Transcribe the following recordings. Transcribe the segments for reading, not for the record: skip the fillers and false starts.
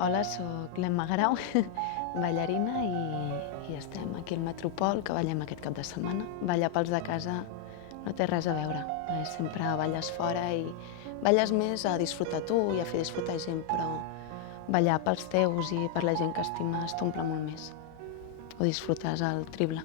Hola, soc l'Emma Grau, ballarina i estem aquí al Metropol, que ballem aquest cap de setmana. Ballar pels de casa no té res a veure, sempre balles fora i balles més a disfrutar tu i a fer disfrutar gent, però ballar pels teus i per la gent que estimes t'omple molt més. Ho disfrutes al triple.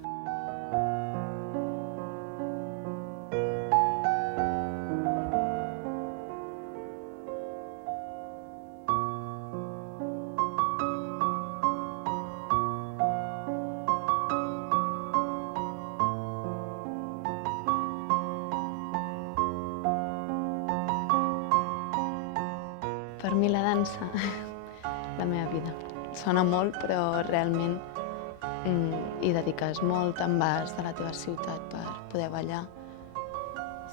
Per mi la dansa, la meva vida. Sona molt, però realment hi dediques molt, te'n vas de la teva ciutat per poder ballar.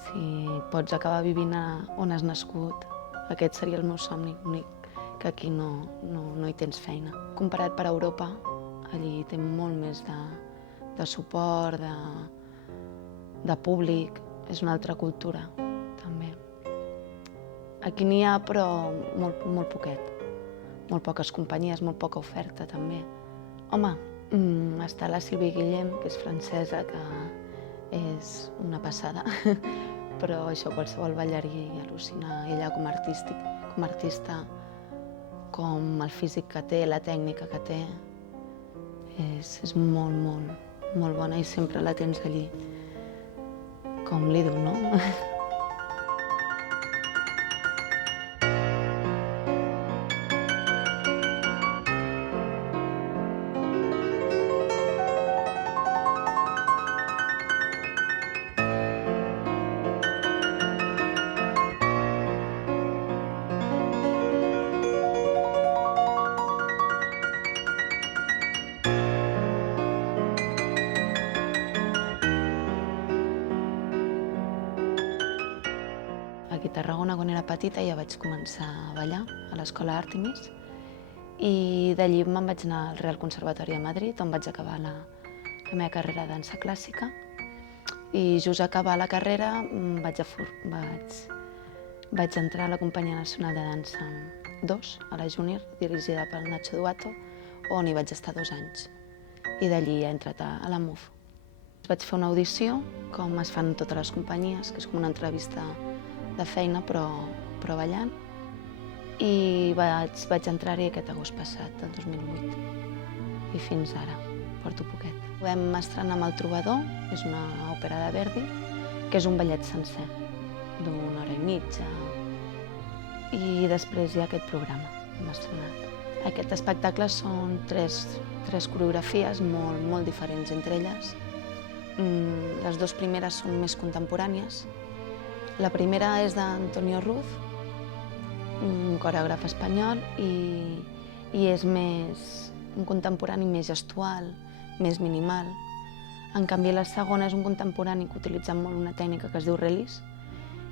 Si pots acabar vivint on has nascut, aquest seria el meu somni, l'únic que aquí no hi tens feina. Comparat per Europa, allí té molt més de suport, de públic, és una altra cultura, també. Aquí n'hi ha, però molt poquet. Molt poques companyies, molt poca oferta, també. Home, està la Sílvia Guillem, que és francesa, que és una passada, però això qualsevol ballarí al·lucina. Ella com a artista, com el físic que té, la tècnica que té, és molt bona i sempre la tens allí, com l'ídol, no? Aquí a Tarragona, quan era petita, ja vaig començar a ballar a l'Escola Àrtemis i d'allí me'n vaig anar al Real Conservatori de Madrid, on vaig acabar la meva carrera de dansa clàssica. I just a acabar la carrera vaig entrar a la Companyia Nacional de Dansa 2, a la Júnior, dirigida pel Nacho Duato, on hi vaig estar 2 anys. I d'allí he entrat a la MUF. Vaig fer una audició, com es fan totes les companyies, que és com una entrevista de feina, però ballant. I vaig entrar-hi aquest agost passat, del 2008. I fins ara, porto poquet. Vam estrenar amb El Trobador, és una òpera de Verdi, que és un ballet sencer, d'una hora i mitja. I després hi ha aquest programa, hem estrenat. Aquest espectacle són tres coreografies molt diferents entre elles. Les 2 primeres són més contemporànies. La primera és d'Antonio Ruz, un coreògraf espanyol, i és més un contemporani més gestual, més minimal. En canvi, la segona és un contemporani que utilitza molt una tècnica que es diu release,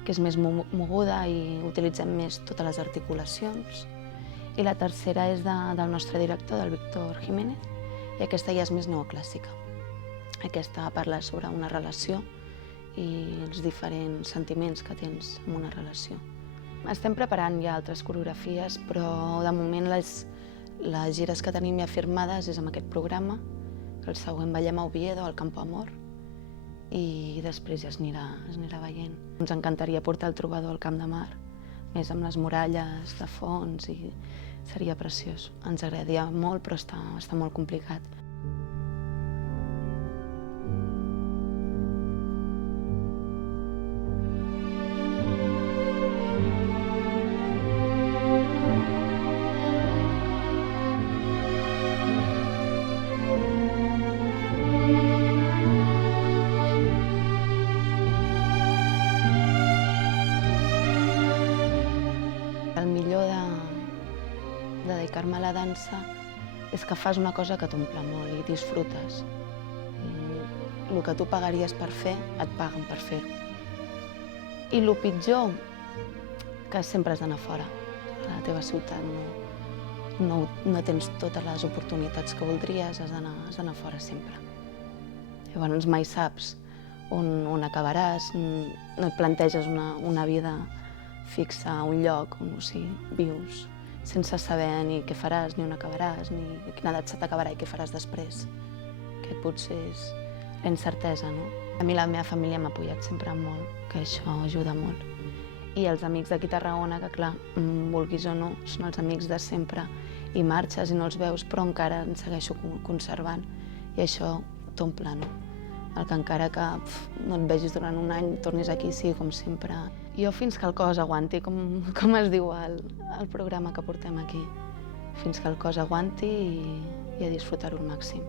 que és més moguda i utilitzem més totes les articulacions. I la tercera és del nostre director, del Víctor Jiménez, i aquesta ja és més neoclàssica. Aquesta parla sobre una relació i els diferents sentiments que tens en una relació. Estem preparant ja altres coreografies, però de moment les gires que tenim ja firmades és amb aquest programa, que el següent ballem a Oviedo, al Campo Amor, i després ja es anirà veient. Ens encantaria portar El Trobador al Camp de Mar, més amb les muralles de fons, i seria preciós. Ens agradaria molt, però està molt complicat. El millor de dedicar-me a la dansa és que fas una cosa que t'omple molt i disfrutes. El que tu pagaries per fer, et paguen per fer-ho. I el pitjor, que sempre has d'anar fora. A la teva ciutat no tens totes les oportunitats que voldries, has d'anar fora sempre. Llavors mai saps on acabaràs, no et planteges una vida fixa a un lloc on vius sense saber ni què faràs, ni on acabaràs, ni a quina edat se t'acabarà i què faràs després. Que potser és la incertesa, no? A mi la meva família m'ha apoyat sempre molt, que això ajuda molt. I els amics d'aquí a Tarragona, que clar, vulguis o no, són els amics de sempre, i marxes i no els veus, però encara ens segueixo conservant, i això t'omple, no? El que encara que no et vegis durant un any, tornis aquí, sigui com sempre. Jo fins que el cos aguanti, com es diu al programa que portem aquí, fins que el cos aguanti i a disfrutar-ho al màxim.